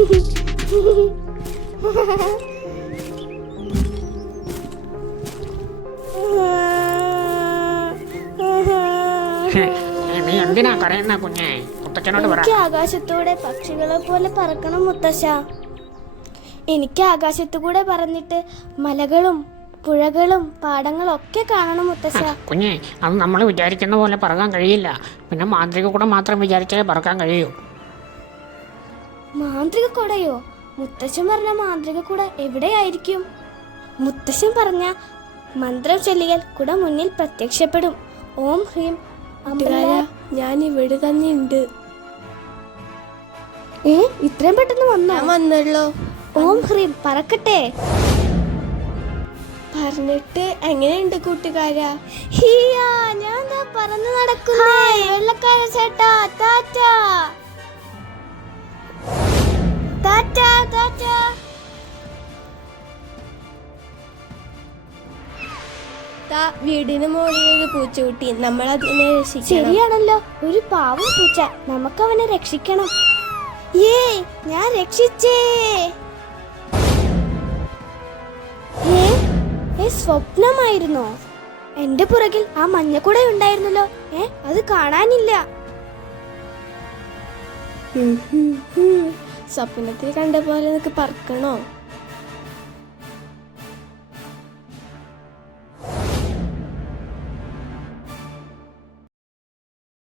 നീ എന്തിനാ കരയുന്ന കുഞ്ഞേ? മുത്തച്ഛനോട് പറ. എനിക്ക് ആകാശത്തൂടെ പക്ഷികളെ പോലെ പറക്കണം മുത്തശ്ശ. എനിക്ക് ആകാശത്തുകൂടെ പറന്നിട്ട് മലകളും പുഴകളും പാടങ്ങളും ഒക്കെ കാണണം മുത്തശ്ശ. കുഞ്ഞേ, അത് നമ്മൾ വിചാരിക്കുന്ന പോലെ പറക്കാൻ കഴിയില്ല. പിന്നെ മാന്ത്രിക കൂടെ മാത്രം വിചാരിച്ചാലേ പറക്കാൻ കഴിയൂ. മാന്ത്രിക കുടയോ? മുത്തശ്ശൻ പറഞ്ഞ മാന്ത്രിക കുട എവിടെയായിരിക്കും? മുത്തശ്ശൻ പറഞ്ഞ മന്ത്രം ചൊല്ലിയാൽ കുട മുന്നിൽ പ്രത്യക്ഷപ്പെടും. ഓം ഹ്രീം അംബ്രല്ല. ഞാൻ ഇവിടെ തന്നെ ഉണ്ട്. ഇത്രയും പെട്ടെന്ന് വന്നല്ലോ. ഓം ഹ്രീം പറക്കട്ടെ. പറഞ്ഞിട്ട് എങ്ങനെയുണ്ട് കൂട്ടുകാരാ? ഹിയാ, ഞാൻ പറന്നു നടക്കുന്നേ. വെള്ളക്കാര ചേട്ടാ, ടാറ്റാ ടാറ്റാ ടാറ്റാ. വീടിന് മുകളിൽ ഒരു പൂച്ചക്കുട്ടി, നമ്മൾ അതിനെ രക്ഷിക്കണം. ശരിയാണല്ലോ, ഒരു പാവം പൂച്ച. നമുക്കവനെ രക്ഷിക്കണം. ഞാൻ രക്ഷിച്ചേ. സ്വപ്നമായിരുന്നോ? എന്റെ പുറകിൽ ആ മഞ്ഞക്കുട ഉണ്ടായിരുന്നല്ലോ. അത് കാണാനില്ല. സ്വപ്നത്തിൽ കണ്ട പോലെ നിനക്ക് പറക്കണോ?